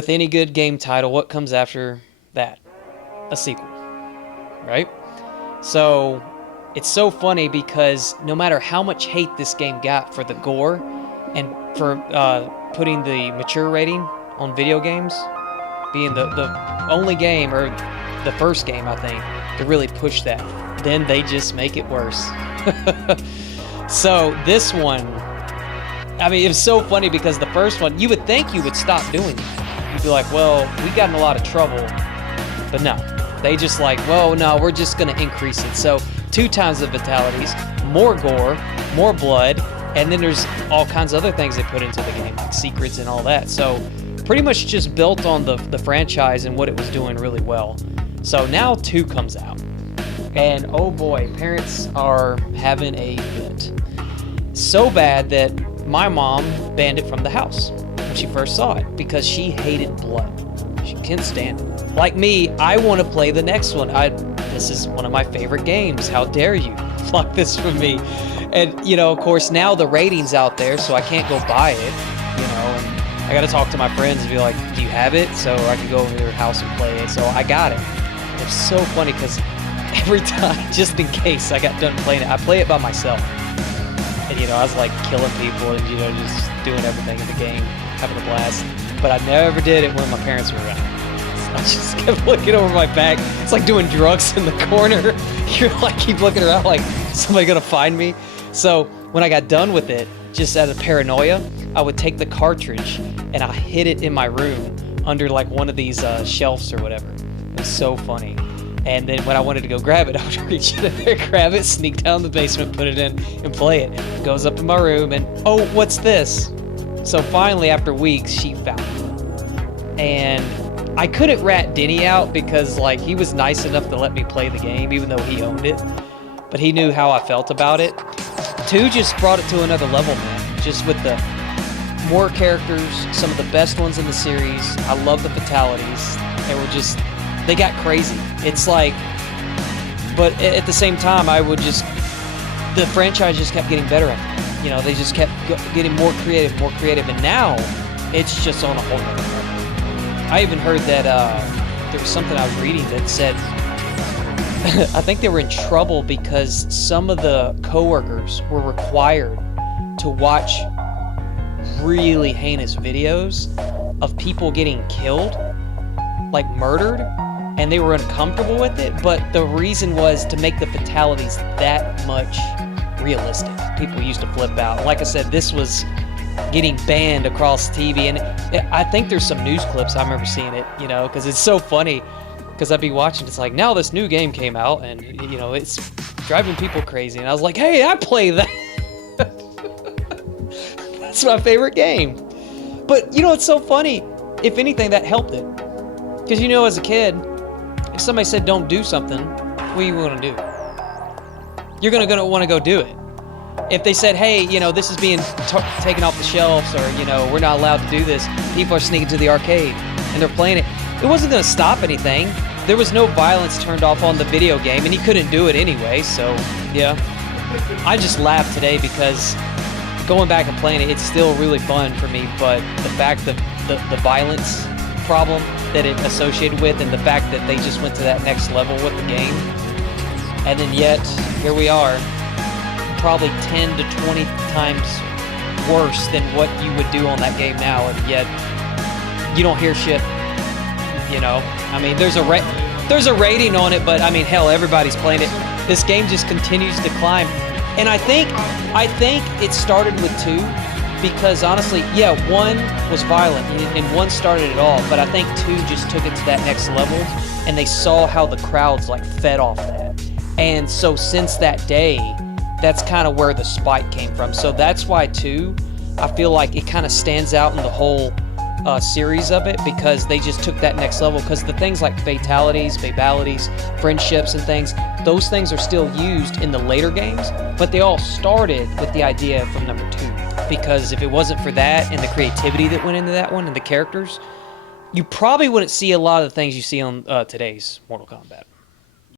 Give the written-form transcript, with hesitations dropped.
with any good game title, what comes after that? A sequel, right? So it's so funny because no matter how much hate this game got for the gore and for putting the mature rating on video games, being the only game, or the first game, I think, to really push that, then they just make it worse. So this one, I mean, it was so funny because the first one, you would think you would stop doing that. You'd be like, well, we got in a lot of trouble. But no, they just like, well, no, we're just going to increase it. So 2 times the fatalities, more gore, more blood, and then there's all kinds of other things they put into the game, like secrets and all that. So pretty much just built on the franchise and what it was doing really well. So now 2 comes out. And oh boy, parents are having a fit. So bad that my mom banned it from the house when she first saw it because she hated blood. She couldn't stand it. Like me, I want to play the next one. This is one of my favorite games. How dare you block this from me? And, you know, of course, now the rating's out there, so I can't go buy it, you know, and I got to talk to my friends and be like, do you have it? So I can go over to their house and play it. So I got it. It's so funny because every time, just in case I got done playing it, I play it by myself. And, you know, I was like killing people and, you know, just doing everything in the game, having a blast. But I never did it when my parents were around. So I just kept looking over my back. It's like doing drugs in the corner. You're like, keep looking around like, somebody gonna find me? So when I got done with it, just out of paranoia, I would take the cartridge and I hid it in my room under like one of these shelves or whatever. It was so funny. And then when I wanted to go grab it, I would reach in there, grab it, sneak down the basement, put it in, and play it. It goes up in my room, and oh, what's this? So finally, after weeks, she found it. And I couldn't rat Denny out because, like, he was nice enough to let me play the game, even though he owned it. But he knew how I felt about it. 2 just brought it to another level, man. Just with the more characters, some of the best ones in the series. I love the fatalities. They were just... They got crazy. It's like, but at the same time, the franchise just kept getting better at it. You know, they just kept getting more creative, and now it's just on a whole nother level. I even heard that there was something I was reading that said, I think they were in trouble because some of the coworkers were required to watch really heinous videos of people getting killed, like murdered, and they were uncomfortable with it, but the reason was to make the fatalities that much realistic. People used to flip out. Like I said, this was getting banned across TV, and I think there's some news clips. I remember seeing it, you know, because it's so funny, because I'd be watching, it's like, now this new game came out, and, you know, it's driving people crazy, and I was like, hey, I play that. That's my favorite game. But, you know, it's so funny. If anything, that helped it. Because, you know, as a kid, if somebody said don't do something, what are you going to do? You're going to want to go do it. If they said, hey, you know, this is being taken off the shelves, or, you know, we're not allowed to do this, people are sneaking to the arcade and they're playing it, it wasn't going to stop anything. There was no violence turned off on the video game, and you couldn't do it anyway, so, yeah. I just laughed today because going back and playing it, it's still really fun for me, but the fact that the violence problem that it associated with, and the fact that they just went to that next level with the game, and then yet here we are, probably 10 to 20 times worse than what you would do on that game now, and yet you don't hear shit, you know. I mean, there's a rating on it, but I mean, hell, everybody's playing it. This game just continues to climb, and I think it started with 2. Because honestly, yeah, 1 was violent and 1 started it all, but I think 2 just took it to that next level, and they saw how the crowds like fed off that. And so since that day, that's kind of where the spike came from. So that's why 2, I feel like it kind of stands out in the whole series of it, because they just took that next level. Because the things like fatalities, friendships and things, those things are still used in the later games, but they all started with the idea from number 2. Because if it wasn't for that and the creativity that went into that one and the characters, you probably wouldn't see a lot of the things you see on today's Mortal Kombat.